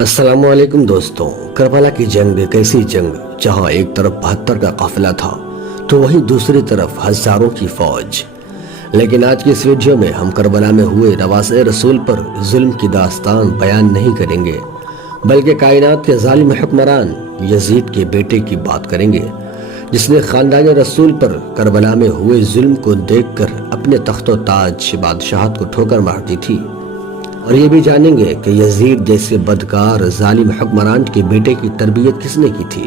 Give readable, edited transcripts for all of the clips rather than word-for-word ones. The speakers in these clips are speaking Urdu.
السلام علیکم دوستوں، کربلا کی جنگ ایک ایسی جنگ جہاں ایک طرف 72 کا قافلہ تھا تو وہیں دوسری طرف ہزاروں کی فوج۔ لیکن آج کی اس ویڈیو میں ہم کربلا میں ہوئے نواسۂ رسول پر ظلم کی داستان بیان نہیں کریں گے، بلکہ کائنات کے ظالم حکمران یزید کے بیٹے کی بات کریں گے، جس نے خاندان رسول پر کربلا میں ہوئے ظلم کو دیکھ کر اپنے تخت و تاج بادشاہت کو ٹھوکر مار دی تھی۔ اور یہ بھی جانیں گے کہ یزید جیسے بدکار ظالم حکمران کے بیٹے کی تربیت کس نے کی تھی،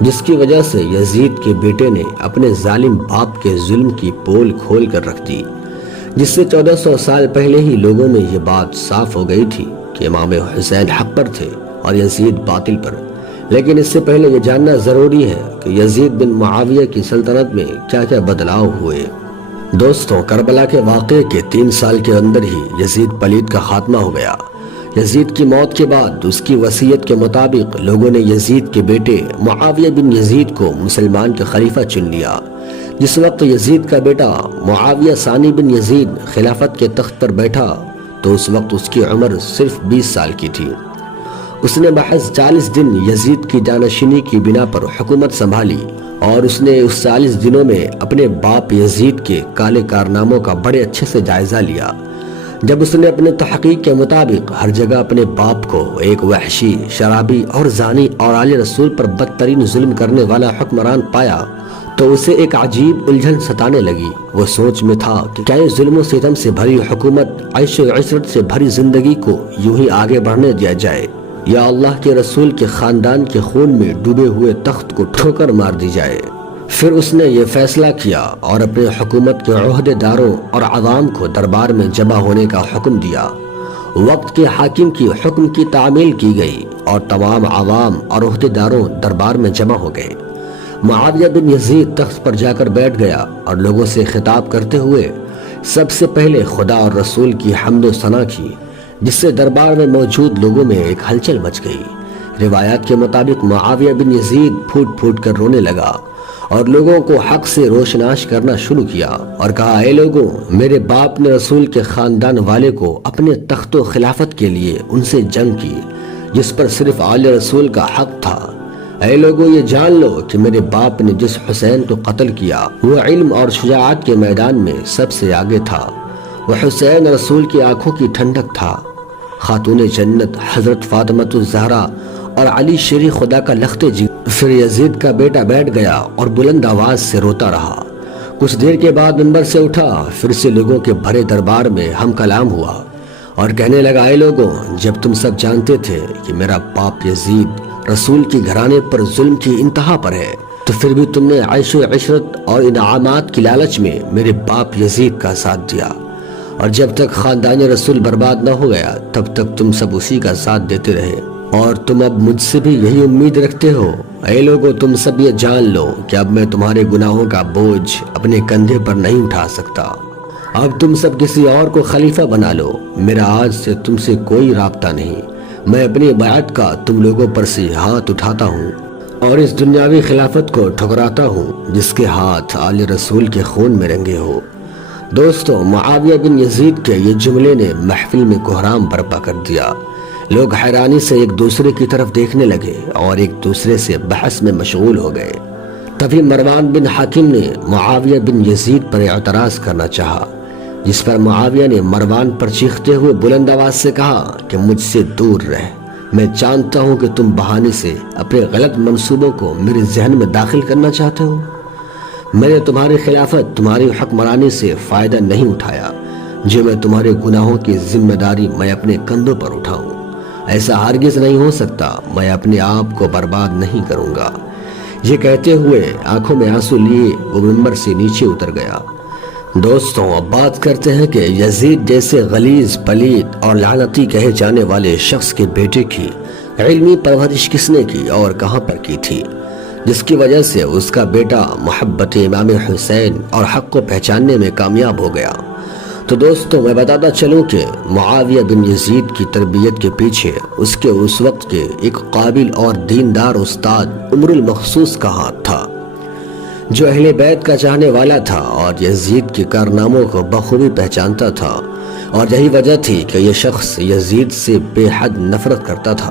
جس کی وجہ سے یزید کے بیٹے نے اپنے ظالم باپ کے ظلم کی پول کھول کر رکھ دی، جس سے 1400 سال پہلے ہی لوگوں میں یہ بات صاف ہو گئی تھی کہ امام حسین حق پر تھے اور یزید باطل پر۔ لیکن اس سے پہلے یہ جاننا ضروری ہے کہ یزید بن معاویہ کی سلطنت میں کیا کیا بدلاؤ ہوئے۔ دوستوں، کربلا کے واقعے کے 3 سال کے اندر ہی یزید پلید کا خاتمہ ہو گیا۔ یزید کی موت کے بعد اس کی وصیت کے مطابق لوگوں نے یزید کے بیٹے معاویہ بن یزید کو مسلمان کے خلیفہ چن لیا۔ جس وقت یزید کا بیٹا معاویہ ثانی بن یزید خلافت کے تخت پر بیٹھا تو اس وقت اس کی عمر صرف 20 سال کی تھی۔ اس نے محض 40 دن یزید کی جانشینی کی بنا پر حکومت سنبھالی، اور اس نے اس 40 دنوں میں اپنے باپ یزید کے کالے کارناموں کا بڑے اچھے سے جائزہ لیا۔ جب اس نے اپنے تحقیق کے مطابق ہر جگہ اپنے باپ کو ایک وحشی، شرابی اور زانی اور آل رسول پر بدترین ظلم کرنے والا حکمران پایا تو اسے ایک عجیب الجھن ستانے لگی۔ وہ سوچ میں تھا کہ کیا یہ ظلم و ستم سے بھری حکومت، عیش و عشرت سے بھری زندگی کو یوں ہی آگے بڑھنے دیا جائے، یا اللہ کے رسول کے خاندان کے خون میں ڈوبے ہوئے تخت کو ٹھوکر مار دی جائے۔ پھر اس نے یہ فیصلہ کیا اور اپنے حکومت کے عہدے داروں اور عوام کو دربار میں جمع ہونے کا حکم دیا۔ وقت کے حاکم کی حکم کی تعمیل کی گئی اور تمام عوام اور عہدے داروں دربار میں جمع ہو گئے۔ معاویہ بن یزید تخت پر جا کر بیٹھ گیا اور لوگوں سے خطاب کرتے ہوئے سب سے پہلے خدا اور رسول کی حمد و ثنا کی، جس سے دربار میں موجود لوگوں میں ایک ہلچل مچ گئی۔ روایات کے مطابق معاویہ بن یزید پھوٹ پھوٹ کر رونے لگا اور لوگوں کو حق سے روشناس کرنا شروع کیا اور کہا، اے لوگوں، میرے باپ نے رسول کے خاندان والے کو اپنے تخت و خلافت کے لیے ان سے جنگ کی جس پر صرف آل رسول کا حق تھا۔ اے لوگوں، یہ جان لو کہ میرے باپ نے جس حسین کو قتل کیا وہ علم اور شجاعت کے میدان میں سب سے آگے تھا۔ وہ حسین رسول کی آنکھوں کی ٹھنڈک تھا۔ خاتون جنت حضرت فاطمۃ الزہرا اور علی شیر خدا کا لخت جگر۔ پھر یزید کا بیٹا بیٹھ گیا اور بلند آواز سے روتا رہا۔ کچھ دیر کے بعد منبر سے اٹھا، پھر سے لوگوں کے بھرے دربار میں ہم کلام ہوا اور کہنے لگا، اے لوگوں، جب تم سب جانتے تھے کہ میرا باپ یزید رسول کی گھرانے پر ظلم کی انتہا پر ہے، تو پھر بھی تم نے عیش و عشرت اور انعامات کی لالچ میں میرے باپ یزید کا ساتھ دیا، اور جب تک خاندان رسول برباد نہ ہو گیا تب تک تم سب اسی کا ساتھ دیتے رہے، اور تم اب مجھ سے بھی یہی امید رکھتے ہو۔ اے لوگوں، تم سب یہ جان لو کہ اب میں تمہارے گناہوں کا بوجھ اپنے کندھے پر نہیں اٹھا سکتا۔ اب تم سب کسی اور کو خلیفہ بنا لو، میرا آج سے تم سے کوئی رابطہ نہیں۔ میں اپنی بیعت کا تم لوگوں پر سے ہاتھ اٹھاتا ہوں اور اس دنیاوی خلافت کو ٹھکراتا ہوں جس کے ہاتھ آل رسول کے خون میں رنگے ہو۔ دوستو، معاویہ بن یزید کے یہ جملے نے محفل میں کوہرام برپا کر دیا۔ لوگ حیرانی سے ایک دوسرے کی طرف دیکھنے لگے اور ایک دوسرے سے بحث میں مشغول ہو گئے۔ تبھی مروان بن حاکم نے معاویہ بن یزید پر اعتراض کرنا چاہا، جس پر معاویہ نے مروان پر چیختے ہوئے بلند آواز سے کہا کہ مجھ سے دور رہ، میں جانتا ہوں کہ تم بہانے سے اپنے غلط منصوبوں کو میرے ذہن میں داخل کرنا چاہتے ہو۔ میں نے تمہاری خلافت، تمہاری حکمرانی سے فائدہ نہیں اٹھایا، جو میں تمہارے گناہوں کی ذمہ داری میں اپنے کندھوں پر اٹھاؤں۔ ایسا ہرگز نہیں ہو سکتا، میں اپنے آپ کو برباد نہیں کروں گا۔ یہ کہتے ہوئے آنکھوں میں آنسو لیے وہ منبر سے نیچے اتر گیا۔ دوستوں، اب بات کرتے ہیں کہ یزید جیسے غلیظ، پلید اور لعنتی کہے جانے والے شخص کے بیٹے کی علمی پرورش کس نے کی اور کہاں پر کی تھی، جس کی وجہ سے اس کا بیٹا محبت امام حسین اور حق کو پہچاننے میں کامیاب ہو گیا۔ تو دوستوں، میں بتاتا چلوں کہ معاویہ بن یزید کی تربیت کے پیچھے اس کے اس وقت کے ایک قابل اور دیندار استاد عمر المخصوص کا ہاتھ تھا، جو اہل بیت کا چاہنے والا تھا اور یزید کے کارناموں کو بخوبی پہچانتا تھا، اور یہی وجہ تھی کہ یہ شخص یزید سے بے حد نفرت کرتا تھا۔